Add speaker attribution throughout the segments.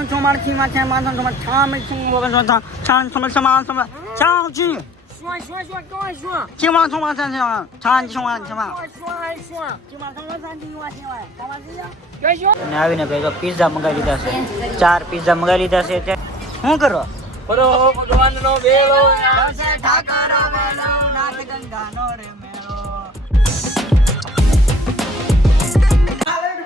Speaker 1: ચાણ ચોમાણ ખીમા છે માથા ચોમાણ છા મિલ છું વગર જોતા ચાણ ચોમાણ સમાન સમાન ચાણ જી
Speaker 2: 说说说，跟我说，
Speaker 1: ખીમા ચોમાણ છે ચાણ ચોમાણ સમાન
Speaker 2: 说还说，
Speaker 1: ખીમા ચોમાણ સાંજી યુવા છે સમાન છે
Speaker 2: 跟说。
Speaker 1: અને આવીને ભાઈ તો પિઝા મંગાવી લીધા છે ચાર પિઝા મંગાવી લીધા છે અત્યારે શું કરો
Speaker 2: બોલો ભગવાન નો વેળો
Speaker 1: ઠાકર વેલો નાથ ગંગાનો રે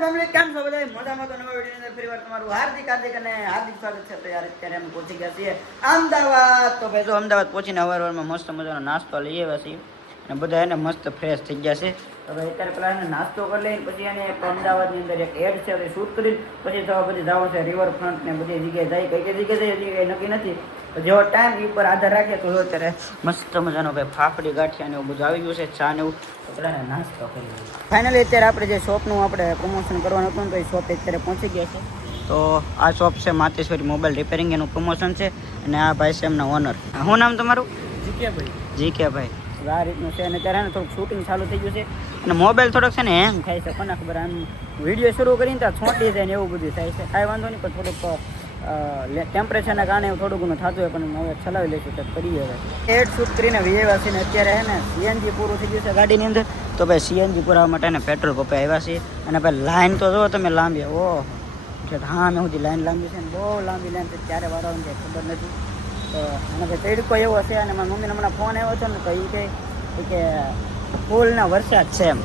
Speaker 1: ફેમિલી કેમ છો બધા મજામાં તો નવા વીડિયો અંદર ફરીવાર તમારું હાર્દિક હાર્દિક અને હાર્દિક સ્વાગત છે. તો યાર, અત્યારે અમે પહોંચી ગયા છીએ અમદાવાદ. તો ભાઈ તો અમદાવાદ પહોંચીને અવારવારમાં મસ્ત મજાનો નાસ્તો લઈ આવ્યા છીએ. અને બધા એને મસ્ત ફ્રેશ થઈ ગયા છે. તો ભાઈ, અત્યારે પેલા એને નાસ્તો કરી લઈને પછી એને એક અમદાવાદની અંદર એક એડ છે, તે શૂટ કરી, પછી તો બધી જવાનું છે રિવરફ્રન્ટ ને બધી જગ્યાએ જાય. કઈ કઈ જગ્યાએ એ કઈ નક્કી નથી. જેવો ટાઈમ એ ઉપર આધાર રાખીએ તો અત્યારે મસ્ત મજાનો ભાઈ ફાફડી ગાંઠિયા ને એવું બધું આવી ગયું છે ચા ને એવું. તો નાસ્તો કરી ફાઇનલી અત્યારે આપણે જે શોપનું આપણે પ્રમોશન કરવાનું હતું ને તો એ શોપ અત્યારે પહોંચી ગયા છે. તો આ શોપ છે માતેશ્વરી મોબાઈલ રિપેરિંગ એનું પ્રમોશન છે અને આ ભાઈ છે એમના ઓનર શું નામ તમારું?
Speaker 2: જીકે ભાઈ
Speaker 1: જી કે ભાઈ આ રીતનું છે અને ત્યારે થોડુંક શૂટિંગ ચાલુ થઈ ગયું છે. અને મોબાઈલ થોડોક છે ને હેંગ થાય છે કોને ખબર આમ વીડિયો શરૂ કરીને ત્યાં છોટી જાય ને એવું બધું થાય છે. કાંઈ વાંધો નહીં પણ થોડુંક ટેમ્પરેચરના કારણે થોડું ઘણું થતું હોય, પણ હવે ચલાવી લઈશું કે કરીએ હવે. એડ શૂટ કરીને વીએવાસીને અત્યારે હે ને, સીએનજી પૂરું થઈ ગયું છે ગાડીની અંદર. તો ભાઈ સીએનજી પૂરાવા માટે ને પેટ્રોલ પંપે આવ્યા છે અને ભાઈ લાઈન તો જો તમે લાંબી, ઓહો. છે હા, મેં સુધી લાઈન લાંબી છે ને, બહુ લાંબી લાઈન છે ક્યારે વાળાને કંઈ ખબર નથી. તો અને ભાઈ તડકો એવો છે અને મારા મમ્મીને હમણાં ફોન આવ્યો હતો ને, તો એ કહે કે ફૂલના વરસાદ છે એમ.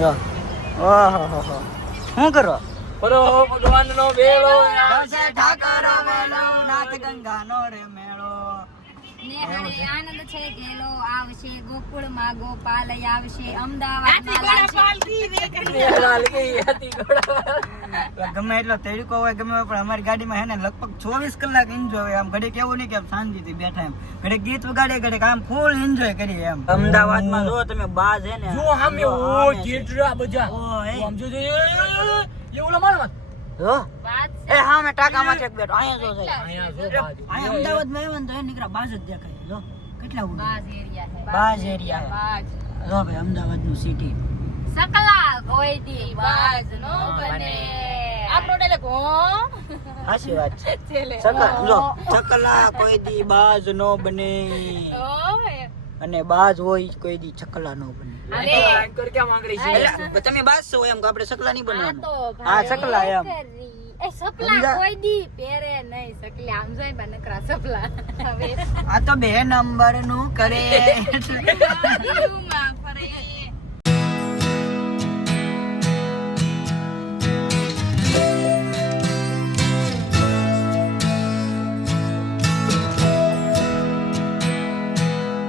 Speaker 1: જો. ઓહો, હો હો. શું કરો?
Speaker 2: બોલો ભગવાન નો વેળો
Speaker 1: ઠાકર વેળો નાથ ગંગાનો રે મેળો.
Speaker 3: નેહાને આનંદ છે ગેલો આવશે ગોકુળમાં ગોપાલ આવશે અમદાવાદ
Speaker 1: ગમે એટલો તરીકો હોય ગમે પણ અમારી ગાડીમાં હેને લગભગ ચોવીસ કલાક એન્જોય હોય. આમ ઘડીક એવું નહીં કે આમ શાંતિથી બેઠા એમ. ઘડીક ગીત વગાડે ઘડે આમ ફૂલ એન્જોય કરીએ એમ. અમદાવાદમાં જો તમે બાજ હે ને
Speaker 2: જો ઓ બધા.
Speaker 1: ઓ,
Speaker 2: જો જો એવું
Speaker 1: જો.
Speaker 3: વાત
Speaker 1: એ હા મે ટાકામાં છે એક બેઠો. અહીંયા જો છે
Speaker 2: અહીંયા જો બાજુ.
Speaker 1: અહીંયા અમદાવાદમાં આવ્યો ને તો એ નીકળ્યા બાજ જ દેખાય. જો. કેટલા ઉડે
Speaker 3: બાજ એરિયા છે.
Speaker 1: બાજ એરિયા.
Speaker 3: બાજ.
Speaker 1: જો ભાઈ અમદાવાદનું સિટી
Speaker 3: સકલા કોઈ દી. બાજ નો બને. આપણો ને હો.
Speaker 1: સાચી વાત છે.
Speaker 3: છેલે
Speaker 1: ચકલા જો. સકલા કોઈ દી બાજ નો બને.
Speaker 3: ઓય
Speaker 1: અને બાજ હોય કોઈ દી છકલા નો બને. તમે બાજ છો એમ માંગ છકલા નહીં બનવાનું તમે છકલા એમ. આ તો ચકલા નંબર આ તો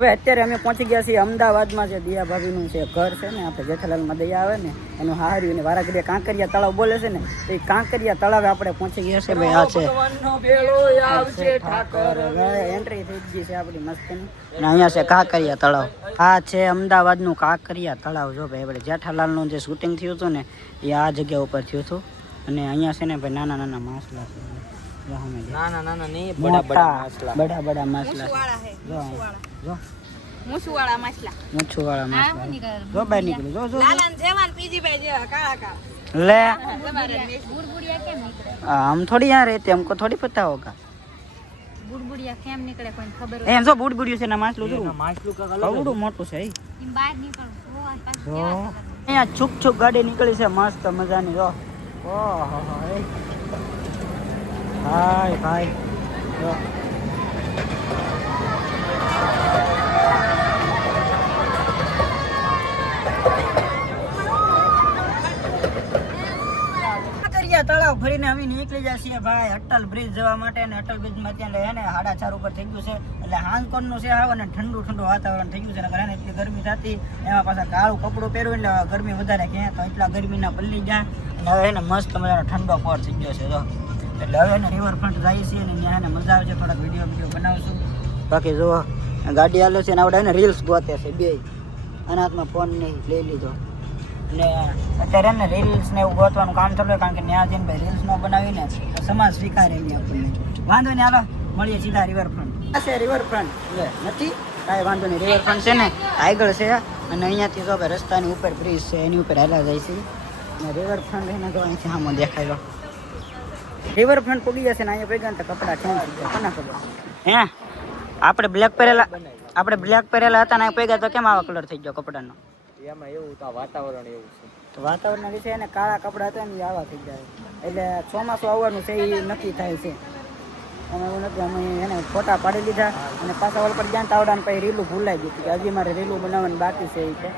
Speaker 1: હવે અત્યારે અમે પહોંચી ગયા છીએ અમદાવાદમાં જે દિયા ભાભીનું છે ઘર છે ને આપણે જેઠાલાલમાં દયા આવે ને એનું હાર્યું ને વારાઘડીએ કાંકરિયા તળાવ બોલે છે ને તો એ કાંકરિયા તળાવે આપણે પહોંચી ગયા છે ભાઈ આ છે. એન્ટ્રી થઈ ગઈ છે આપણી મસ્તીની. અને અહીંયા છે કાંકરિયા તળાવ. આ છે અમદાવાદનું કાંકરિયા તળાવ જો ભાઈ આપણે જેઠાલાલનું જે શૂટિંગ થયું હતું ને એ આ જગ્યા ઉપર થયું હતું. અને અહીંયા છે ને ભાઈ નાના નાના માછલા છે.
Speaker 2: ના ના ના ના નહીં
Speaker 1: આમ થોડી યાર
Speaker 3: રહેતે હમકો થોડી પતા હોગા
Speaker 1: એમ જો બુડબુડિયું છે ને માછલું જો
Speaker 2: માછલું
Speaker 1: મોટું છે છુક છુક ગાડી નીકળી છે મસ્ત મજાની જો. ઓહો ભાઈ ભાઈ તળાવ ફરીને અમે નીકળી જાય છીએ ભાઈ. અટલ બ્રિજ જવા માટે અને અટલ બ્રિજમાં ત્યાં હે ને સાડા ચાર ઉપર થઈ ગયું છે. એટલે હાંસકોનનું છે આવે ને ઠંડુ ઠંડુ વાતાવરણ થઈ ગયું છે. ને એટલી ગરમી થતી, એમાં પાછા કાળું કપડું પહેર્યું એટલે ગરમી વધારે ક્યાં તો એટલા ગરમીના પલ્લી ગયા અને હવે એને મસ્ત મજાનો ઠંડો પડ થઈ ગયો છે, જો. એટલે હવે એને રિવરફ્રન્ટ જાય છે ને ત્યાં મજા આવે છે થોડાક વીડિયો વીડિયો બનાવશું. બાકી જો ગાડી હાલે છે ને આવડે એને રીલ્સ ગોતે છે બે અનાથમાં ફોન નહીં, લઈ લીધો. એટલે અત્યારે ને રીલ્સ ને એવું ગોતવાનું કામ ચાલુ કારણ કે ત્યાં જઈને ભાઈ રીલ્સ ન બનાવીને સમાજ સ્વીકારે એમ આપણને. વાંધો નહીં, હાલો, મળીએ સીધા રિવરફ્રન્ટ હશે રિવરફ્રન્ટ નથી? કાંઈ વાંધો નહીં રિવરફ્રન્ટ છે ને, આગળ છે. અને અહીંયાથી જો રસ્તાની ઉપર બ્રિજ છે, એની ઉપર હાલા જાય છે. રિવરફ્રન્ટ એને તો અહીંથી આમાં દેખાય. રિવરફ્રન્ટ પૂગી જશે ને અહીંયા ભેગા તો કપડાં ચેન્જ થઈ ગયા કોના ખબર? હે? આપણે બ્લેક પહેરેલા આપણે બ્લેક પહેરેલા હતા ને અહીંયા ભેગા તો કેમ આવા કલર થઈ ગયો કપડાનો?
Speaker 2: એમાં એવું તો વાતાવરણ એવું છે.
Speaker 1: તો વાતાવરણના વિશે એને કાળા કપડાં હતા ને આવા થઈ જાય. એટલે ચોમાસું આવવાનું છે એ નક્કી થાય છે. અમે અમે એને ફોટા પાડી લીધા અને પાછા ઓલ પર જ્યાં તાવડાને પછી રીલું ભૂલાઈ ગયું કે હજી મારે રીલું બનાવવાનું બાકી છે એ છે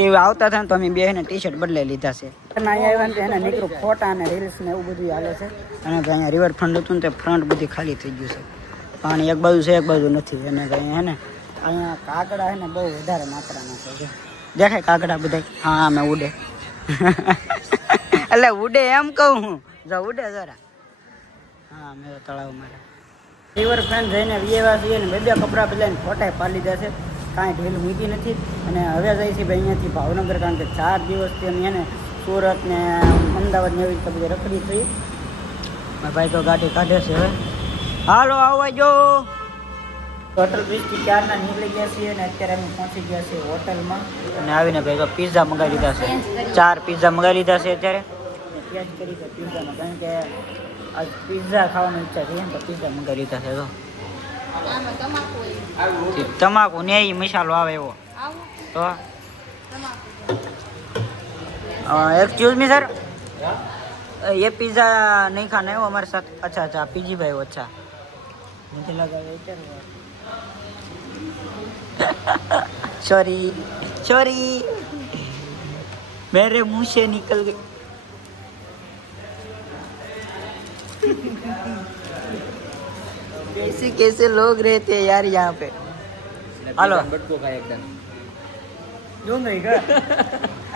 Speaker 1: એ આવતા હતા ને તો અમે બે એને ટી શર્ટ બદલાઈ લીધા છે. અને અહીંયા આવ્યા ને એને નીકળું ફોટા અને રીલ્સ ને એવું બધું હાલે છે. અને અહીંયા અહીંયા રિવરફ્રન્ટ હતું ને તે ફ્રન્ટ બધી ખાલી થઈ ગયું છે. પાણી એક બાજુ છે, એક બાજુ નથી. અને કંઈ હે ને, અહીંયા કાગડા હે ને બહુ વધારે માત્રામાં છે. દેખાય કાગડા બધા હા મેં ઉડે. એટલે ઉડે એમ કહું હું. જો ઉડે જરા. તળાવ મારે. રિવર ફ્રેન્ડ જઈને વિયેવા છીએ ને બે બે કપડાં બદલાઈને ફોટાએ પાડી છે કાંઈ ઢીલ મૂકી નથી. અને હવે જાય છે ભાઈ અહીંયાથી ભાવનગર, કારણ કે ચાર દિવસથી અમે એને સુરત ને અમદાવાદ ને એવી રીતે બધી રખડી થઈ ભાઈ તો ગાડી કાઢે છે હવે. હાલો, આવવા જો. હોટલ બ્રિજથી ચારના નીકળી ગયા છીએ અને અત્યારે અમે પહોંચી ગયા છીએ હોટલમાં. અને આવીને ભાઈ તો પિઝા મંગાવી લીધા છે. ચાર પિઝા મંગાવી લીધા છે અત્યારે. અને ત્યાં જ કરી પિઝામાં કારણ કે આજ પિઝા ખાવાની ઈચ્છા થઈ ને તો પિઝા મંગાવી લીધા છે તો
Speaker 3: આમાં તમાકુ હોય.
Speaker 1: તમાકુ ને એ મસાલો આવે એવો
Speaker 3: આવું
Speaker 1: તો
Speaker 3: તમાકુ
Speaker 1: एक्सक्यूज मी सर ये पिज़्ज़ा नहीं खाना है वो हमारे साथ अच्छा अच्छा पीजी भाई वो अच्छा मुझे लगा वेटर सॉरी सॉरी मेरे मुंह से निकल गई कैसे कैसे लोग रहते हैं यार यहाँ पे હાલો
Speaker 2: બટકો ખાય એકદમ
Speaker 1: ડુંગળી કે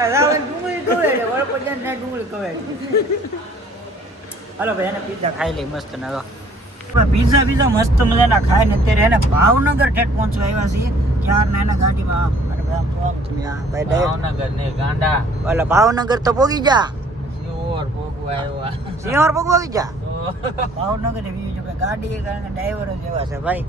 Speaker 1: રાવણ ડુંગળી કવે છે વડપડિયા ને ડુંગળી કવે છે હાલો ભાઈ એને પીઝા ખાઈ લઈ મસ્ત ને પીઝા પીઝા મસ્ત મજાના ખાય ને અત્યારે એને ભાવનગર ઠેઠ પહોંચવા આવ્યા છીએ ક્યાર ના એના ગાડીમાં આમ અરે ભાઈ આમ તો આમ તમે આ ભાઈ ડાયરેક્ટ
Speaker 2: ભાવનગર ને ગાંડા
Speaker 1: ઓલા ભાવનગર તો પોગી જા
Speaker 2: શિવર ભોગવું આવ્યા
Speaker 1: સિંહર પોગવા જા
Speaker 2: તો
Speaker 1: ભાવનગર બીજું વ્યૂ છે ગાડી એ કારણ કે ડ્રાઈવર જ એવા છે ભાઈ.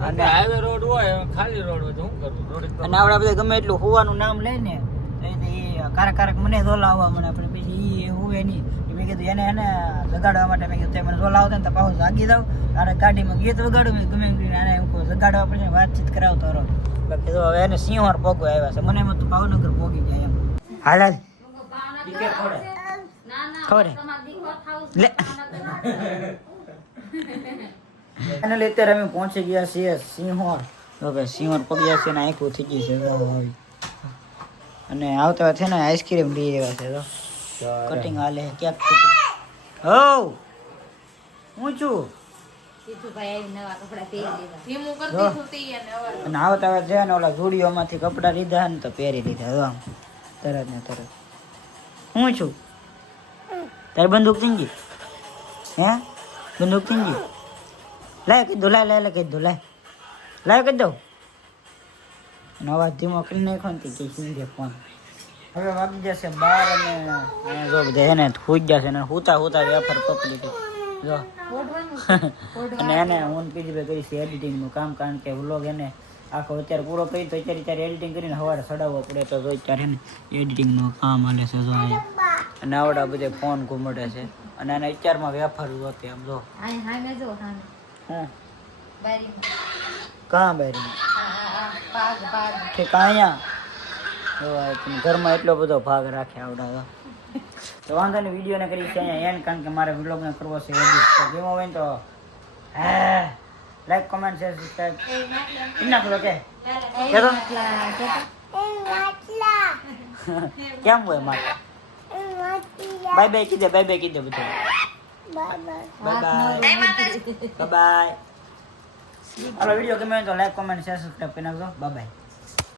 Speaker 1: અને-
Speaker 2: હાઈવે રોડ હોય ખાલી રોડ હોય તો શું કરું? રોડ
Speaker 1: અને આવડા બધા ગમે એટલું હોવાનું નામ એ એ કારક કારક મને ઝોલાવવા મને આપણે પછી એ હોવે નહીં. મેં કીધું એને એને જગાડવા માટે મેં કીધું તે મને ઝોલાવતા ને તો પાછું જાગી દઉં તારે ગાડીમાં ગીત વગાડું મેં ગમે એમ એને એમ કહું જગાડવા પછી વાતચીત કરાવતો રહો. કીધું હવે એને સિંહવાર પોગો આવ્યા છે. મને એમ તો ભાવનગર પોગી જાય એમ. હાલ હાલ.
Speaker 3: ના ના
Speaker 1: ખબર અને અત્યારે અમે પહોંચી ગયા છીએ સિંહોર. તો કે સિંહોર પગ્યા છે ને આખું થઈ ગઈ છે અને આવતા છે ને આઈસ્ક્રીમ લઈ આવ્યા છે તો કટિંગ હાલે ક્યાંક કટિંગ હો હું છું?
Speaker 3: સીધુભાઈ આવી નવા કપડા લીધા. ધીમું
Speaker 1: જો.
Speaker 3: કરતી સુતી અને
Speaker 1: આવતા આવે છે ને ઓલા ઝૂડીઓમાંથી કપડાં લીધા ને તો પહેરી લીધા આમ. તરત ને તરત. હું છું? તારે બંદૂક ચીંગી? હે? બંદૂક ચીંગી? લાય કીધું, લાય લાય કીધું, લાય. લાય દઉં અને અવાજ ધીમો કરી નાખ્યો ને કે સિંગે ફોન હવે વાગી જશે બાર અને જો બધા એને હુઈ જશે ને હુતા હુતા વેફર પકડી હતી જો. અને એને હું ભાઈ કરીશ એડિટિંગનું કામ, કારણ કે વ્લોગ એને આખો અત્યારે પૂરો કરી તો અત્યારે ત્યારે એડિટિંગ કરીને સવારે ચડાવવો પડે તો અત્યારે એડિટિંગનું કામ હાલે છે, જો અને આવડા બધે ફોન ઘૂમડે છે. અને આને અત્યારમાં વેફર હતી આમ જો. કાં બારી? ઠીક તમે ઘરમાં એટલો બધો ભાગ રાખે આવડા તો. વાંધો નહીં વિડીયોને કરી છે અહીંયા એન્ડ કારણ કે મારે વ્લોગને કરવો છે જેમાં તો હોય ને તો હે. લાઈક કોમેન્ટ શેર સબસ્ક્રાઈબ નાખો તો કે? કેતો? કેમ હોય મારે? બાય બાય કીધે બાય બાય કીધે બધું બાય બાય બાય હાલો વીડિયો ગમે તો લાઈક કોમેન્ટ શેર સબસ્ક્રાઈબ કરી નાખજો બાય બાય